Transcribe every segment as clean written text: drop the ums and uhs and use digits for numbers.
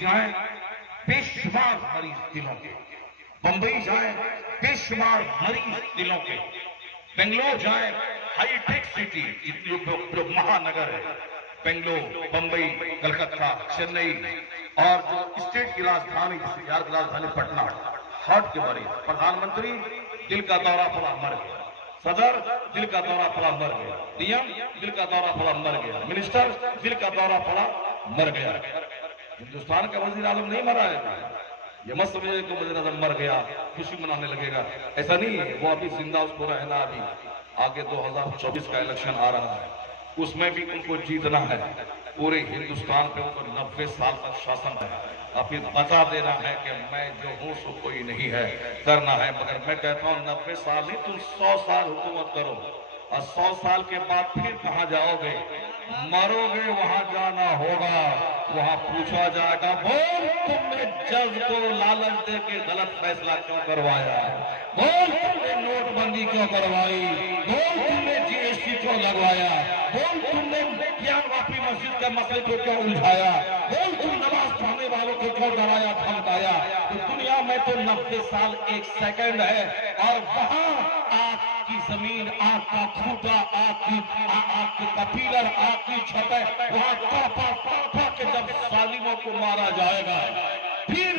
जाए बेशुमार मरीज दिलों के, बंबई जाए बेशुमार मरीज दिलों के, बेंगलोर जाए हाईटेक सिटी जो महानगर है, बेंगलोर, बंबई, कलकत्ता, चेन्नई और जो स्टेट की राजधानी बिहार की राजधानी पटना, हार्ट के मरीज, प्रधानमंत्री दिल का दौरा पड़ा मर गया, सदर दिल का दौरा पड़ा मर गया, डीएम दिल का दौरा पड़ा मर गया, मिनिस्टर दिल का दौरा पड़ा मर गया। हिंदुस्तान का वजीर आलम नहीं मरा है। ये मत समझे कि वजीर आलम मर गया खुशी मनाने लगेगा, ऐसा नहीं है। वो अभी जिंदा, उसको रहना, अभी आगे 2024 का इलेक्शन आ रहा है, उसमें भी उनको जीतना है। पूरे हिंदुस्तान पे उनको 90 साल तक शासन है, और फिर बता देना है कि मैं जो हूं सो कोई नहीं है, करना है। मगर मैं कहता हूं 90 साल नहीं, तुम 100 साल हुकूमत करो, और 100 साल के बाद फिर कहां जाओगे? मरोगे, वहां जाना होगा, वहां पूछा जाएगा बोल तुमने जज को लालच दे के गलत फैसला क्यों करवाया, बोल तुमने नोटबंदी क्यों करवाई, बोल तुमने जीएसटी क्यों लगवाया, बोल तुमने ज्ञान वापी मस्जिद के मसले को क्यों उलझाया, बोल तुम नमाज पढ़ने वालों को क्यों डराया धमकाया। तो दुनिया में तो 90 साल 1 सेकंड है, और वहां आपकी जमीन, आपका खूटा, आपका पिलर, आपकी छत है, वहां तड़पा के जब सालिमों को मारा जाएगा, फिर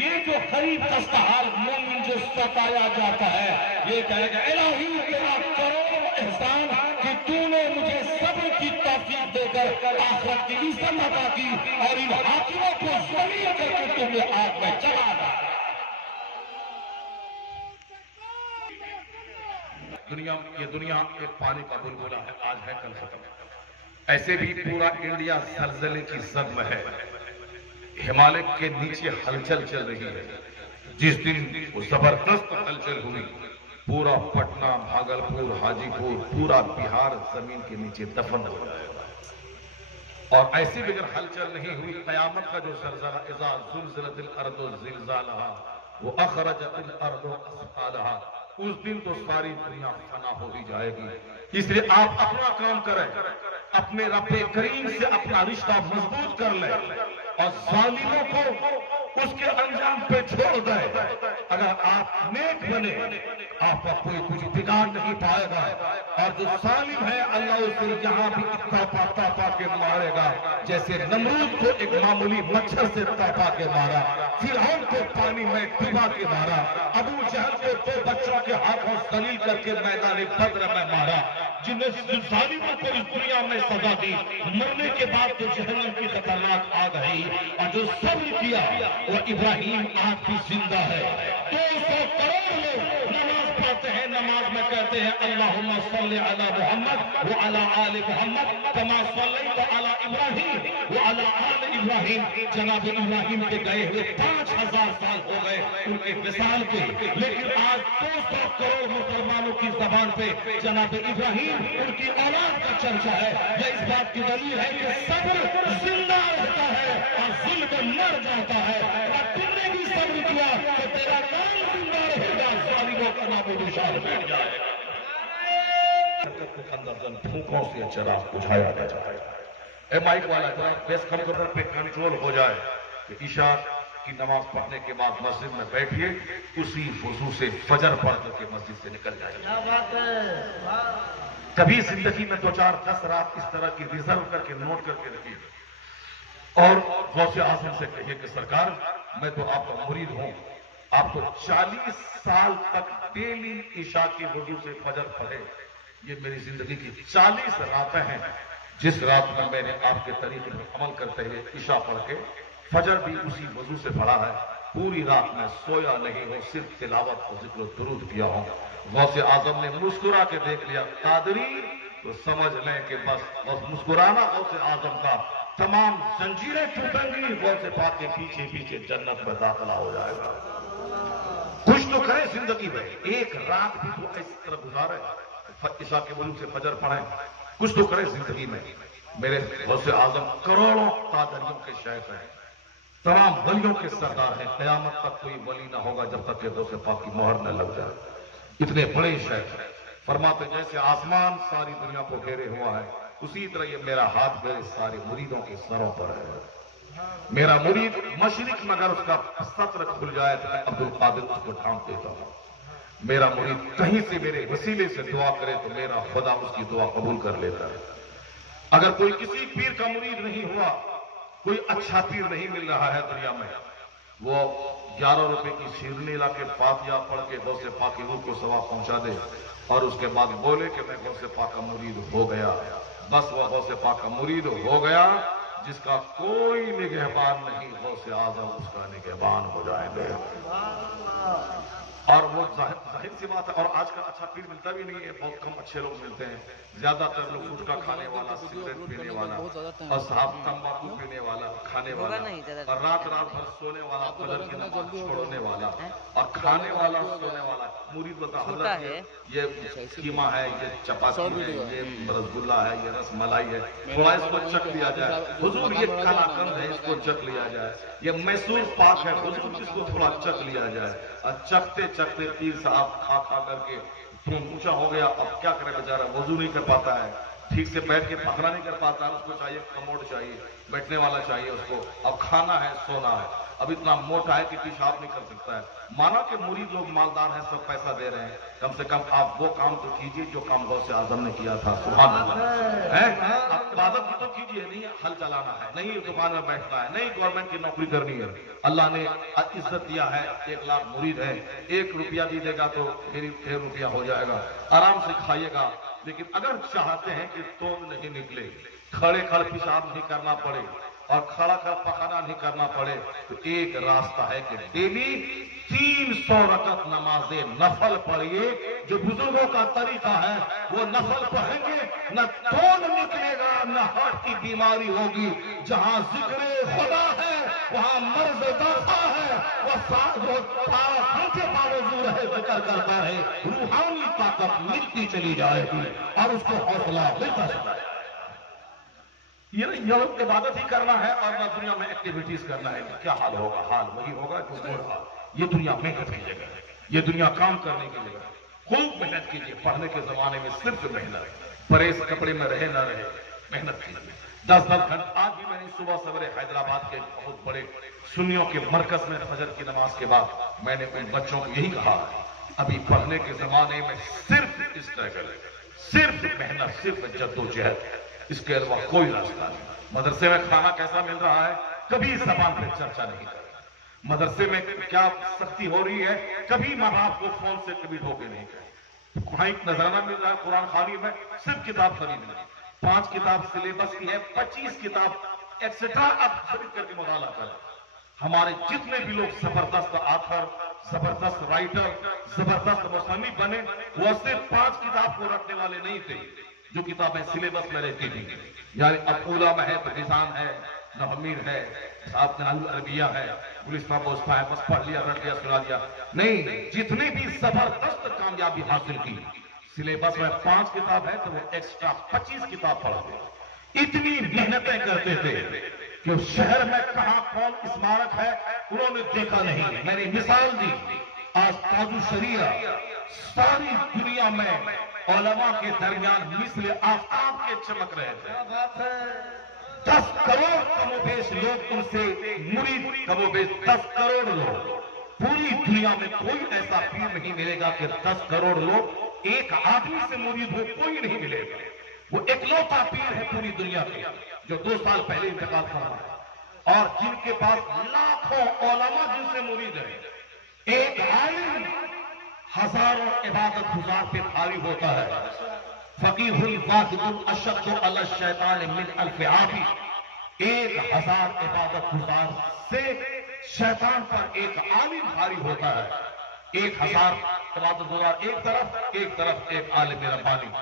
ये जो गरीब दस्तहार मोमिन जो सताया जाता है, ये कहेगा इलाही तेरा करोड़ों एहसान कि तूने मुझे सब्र की तौफीक देकर आखिरत की इज्जत अता की, और इन हाकिमों को जलील करके तुमने आग में चला दिया। ये दुनिया एक पानी का बुलबुला है, आज है कल खत्म। ऐसे भी पूरा इंडिया जलजले की जद में है, हिमालय के नीचे हलचल चल रही है। जिस दिन वो जबरदस्त हलचल हुई, पूरा पटना, भागलपुर, हाजीपुर, पूरा बिहार जमीन के नीचे दफन हो जाएगा। और ऐसी भी अगर हलचल नहीं हुई, कयामत का जो ज़लज़ला, इज़ा ज़ुलज़िलतिल अर्दु ज़िलज़ालहा व अख़रजतिल अर्दु अस्क़ालहा, उस दिन तो सारी दुनिया फना हो ही जाएगी। इसलिए आप अपना काम करें, अपने रब्बे करीम से अपना रिश्ता मजबूत कर लें, और जालिमों को उसके अंजाम पे छोड़ दें। अगर आप नेक बने, आपका कोई कुछ बिगाड़ नहीं पाएगा, और जो जालिम है अल्लाह उसे यहाँ भी तापा के मारेगा, जैसे नमरूद को एक मामूली मच्छर से तापा के मारा, फिरौन को पानी में डुबा के मारा, अबू जहल को 2 बच्चों के हाथों जलील करके मैदान बद्र में मारा। जिन्हें जालिमों को इस दुनिया में सजा दी, मरने के बाद तो जहन्नम की खतरनाक आग है, और जो सब्र किया वो इब्राहिम आज भी जिंदा है। 200 करोड़ लोग नमाज पढ़ते हैं, नमाज में कहते हैं अल्लाहुम्मा सल्ली अला मुहम्मद व अला आले मुहम्मद कमा सल्लैता अला इब्राहिम व अला आले इब्राहिम। जनाब इब्राहिम के गए हुए 5000 साल हो गए उनके विसाल के, लेकिन आज 200 करोड़ मुसलमानों की जबान पे जनाब इब्राहिम उनकी औलाद का चर्चा है। यह इस बात की दलील है कि सब्र जिंदा रहता है और जुल्म मर जाता है। और तुमने भी सब्र किया तो तेरा नाम जिंदा रहेगा, जालिमों का नाम निशान बैठ जाएगा। फूकों से चराग बुझाया जाए। माइक वाला बेस कंप्यूटर पे कंट्रोल हो जाए कि ईशा की नमाज पढ़ने के बाद मस्जिद में बैठिए, उसी वजू से फजर पढ़ करके मस्जिद से निकल जाइए। कभी जिंदगी में 2-4-10 रात इस तरह की रिजर्व करके नोट करके रखिए, और गौसे आजम से कहिए कि सरकार मैं तो आपका मुरीद हूं, आपको 40 साल तक डेली ईशा की वजू से फजर पढ़े। ये मेरी जिंदगी की 40 रातें हैं, जिस रात में मैंने आपके तरीके पर अमल करते हुए ईशा पढ़ के फजर भी उसी वजू से पढ़ा है। पूरी रात में सोया नहीं हो, सिर्फ तिलावत और जिक्र दुरूद किया हो। गौसे आजम ने मुस्कुरा के देख लिया कादरी, तो समझ लें कि बस मुस्कुराना गौसे आजम का, तमाम जंजीरें टूटेंगी, गौसे पाक के पीछे पीछे जन्नत में दाखिला हो जाएगा। कुछ तो करें जिंदगी में, एक रात भी तो इस तरह गुजारे, ईशा के वजू से फजर पढ़े, कुछ तो करें जिंदगी में। मेरे गौसे आजम करोड़ों कादरियों के शेख हैं, तमाम वलियों के सरदार हैं। कयामत तक कोई वली ना होगा जब तक कि गौसे पाक की मोहर न लग जाए। इतने बड़े शेख हैं। फरमाते जैसे आसमान सारी दुनिया को घेरे हुआ है, उसी तरह ये मेरा हाथ मेरे सारे मुरीदों के सरों पर है। मेरा मुरीद मशरिक में अगर उसका सत्र खुल जाए तो मैं अब्दुल कादिर उसको ढांप देता हूं। मेरा मुरीद कहीं से मेरे वसीले से दुआ करे तो मेरा खुदा उसकी दुआ कबूल कर लेता है। अगर कोई किसी पीर का मुरीद नहीं हुआ, कोई अच्छा पीर नहीं मिल रहा है दुनिया में, वो 11 रुपए की शीरनी ला के फातिहा पढ़ के गौसे पाक की रूह को सवाब पहुंचा दे और उसके बाद बोले कि मैं गौसे पाक का मुरीद हो गया। बस वो गौसे पाक का मुरीद हो गया। जिसका कोई निगहबान नहीं, गौसे आजम उसका निगहबान हो जाएंगे। और वो जाहिर सी बात है। और आज का अच्छा पीर मिलता भी नहीं है, बहुत कम अच्छे लोग मिलते हैं। ज्यादातर लोग गुटखा खाने वाला, सिगरेट पीने वाला और साहब तंबाकू पीने वाला, खाने वाला और रात रात भर सोने वाला, फजर की नमाज छोड़ने वाला और खाने वाला, सोने वाला। मुरीद बता हजरत ये कीमा है, ये चपाती है, ये रसगुल्ला है, ये रसमलाई है, थोड़ा इसको चख लिया जाए। हुजूर ये कलाकंद है, इसको चख लिया जाए। ये मैसूर पाक है, हुजूर इसको थोड़ा चख लिया जाए। और चखते चखते पीर साहब खा खा करके खून ऊंचा हो गया। अब क्या करे बेचारा, वजू नहीं कर पाता है, ठीक से बैठ के पकड़ा नहीं कर पाता है। उसको चाहिए कमोड, चाहिए बैठने वाला चाहिए उसको। अब खाना है, सोना है। अब इतना मोटा है कि पेशाब नहीं कर सकता है। माना कि मुरीद लोग मालदार हैं, सब पैसा दे रहे हैं, कम से कम आप वो काम तो कीजिए जो काम गौसे आजम ने किया था। सुभान अल्लाह है। आप इबादत भी तो कीजिए, नहीं हल चलाना है, नहीं दुकान में बैठना है, नहीं गवर्नमेंट की नौकरी करनी है। अल्लाह ने इज्जत दिया है, 1 लाख मुरीद है, 1 रुपया भी देगा तो फिर रुपया हो जाएगा, आराम से खाइएगा। लेकिन अगर चाहते हैं कि तोड़ नहीं निकले, खड़े खड़े पेशाब नहीं करना पड़े और खड़ा खड़ा पकाना नहीं करना पड़े, तो एक रास्ता है कि डेली 300 रकत नमाजे नफल पढ़िए। जो बुजुर्गों का तरीका है वो नफल पढ़ेंगे, न तोड़ निकलेगा, न हार्ट की बीमारी होगी। जहां जिक्र खुदा है वहां मर्ज दाता है। वो के बावजूद है जिक्र करता है, रूहानी ताकत मिलती चली जाएगी और उसको हौसला मिलता चला। ये इबादत ही करना है और ना दुनिया में एक्टिविटीज करना है। क्या हाल होगा? हाल वही होगा जो हाल। ये दुनिया मेहनत की जगह है, ये दुनिया काम करने की जगह है। खूब मेहनत कीजिए। पढ़ने के जमाने में सिर्फ मेहनत, परेश कपड़े में रहे ना रहे, मेहनत कीजिए। 10-10 घंटे। आज भी मैंने सुबह सवेरे हैदराबाद के बहुत बड़े सुन्नियों के मरकज में फजर की नमाज के बाद मैंने उन बच्चों को यही कहा, अभी पढ़ने के जमाने में सिर्फ स्ट्रगल, सिर्फ मेहनत, सिर्फ जद्दोजहद, इसके अलावा कोई रास्ता नहीं। मदरसे में खाना कैसा मिल रहा है, कभी जबान पर चर्चा नहीं कर। मदरसे में क्या सख्ती हो रही है, कभी माँ बाप को फोन से कभी ढोके नहीं गए। वहां एक नजराना मिल रहा है कुरान खानी में, सिर्फ किताब खरीद ली, 5 किताब सिलेबस की है, 25 किताब एक्सेट्रा आप खरीद करके मुताला करें। हमारे जितने भी लोग जबरदस्त आथर, जबरदस्त राइटर, जबरदस्त मुसन्निफ बने, वो सिर्फ 5 किताब को रखने वाले नहीं थे जो किताबें सिलेबस में रहती थी। यानी अकूला में है तो निजाम है, नहमीर है, आपने अरबिया है, गुलिस्तान बोस्ता है, बस पढ़ लिया, रट लिया, सुना लिया। नहीं, जितने भी जबरदस्त कामयाबी हासिल की, सिलेबस में 5 किताब है तो वो एक्स्ट्रा 25 किताब पढ़ा। इतनी मेहनतें करते थे कि उस शहर में कहां कौन स्मारक है उन्होंने देखा नहीं। मैंने मिसाल दी, आज ताजु शरीया सारी दुनिया में उलमा के दरमियान मिस्ल आफताब के चमक रहे थे। 10 करोड़ कमोबेश लोग उनसे मुरीद, कमोबेश 10 करोड़ लोग। पूरी दुनिया में कोई ऐसा पीर नहीं मिलेगा कि 10 करोड़ लोग एक आदमी से मुरीद हो, कोई नहीं मिलेगा। वो इकलौता पीर है पूरी दुनिया के जो 2 साल पहले इंतकाल कर रहा और जिनके पास लाखों उलमा जिनसे मुरीद है। एक आलिम हजारों इबादत गुजार पे भारी होता है। फकीहुल वाहिदुल अशद्दु अला शैतान मिन अल्फ आबी। 1000 इबादत गुजार से शैतान पर एक आलिम भारी होता है। 1000 इबादत गुजार एक तरफ एक आलिम रब्बानी।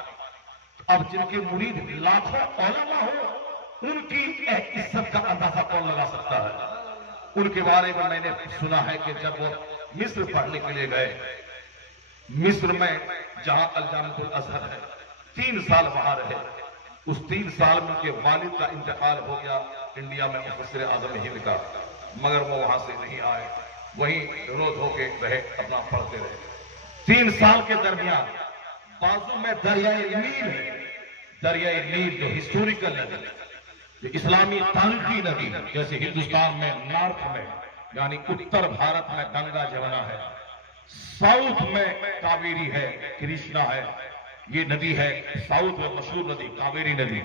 अब जिनके मुरीद लाखों उलमा हो, उनकी इज्जत का अंदाजा कौन लगा सकता है? उनके बारे में मैंने सुना है कि जब वो मिस्र पढ़ने के लिए गए, मिस्र में जहां अल-जामिअतुल अज़हर है, 3 साल वहां रहे। उस 3 साल में उनके वालिद का इंतकाल हो गया इंडिया में मुफस्सिर आज़म हिंद का, मगर वो वहां से नहीं आए, वहीं रोज होके रहे, अपना पढ़ते रहे। 3 साल के दरमियान बाजू में दरियाए नील है, दरियाए नील जो हिस्टोरिकल नदी, ये इस्लामी तारीखी नदी, जैसे हिंदुस्तान में नॉर्थ में यानी उत्तर भारत में गंगा जमुना है, साउथ में कावेरी है, कृष्णा है, ये नदी है साउथ में मशहूर नदी कावेरी नदी।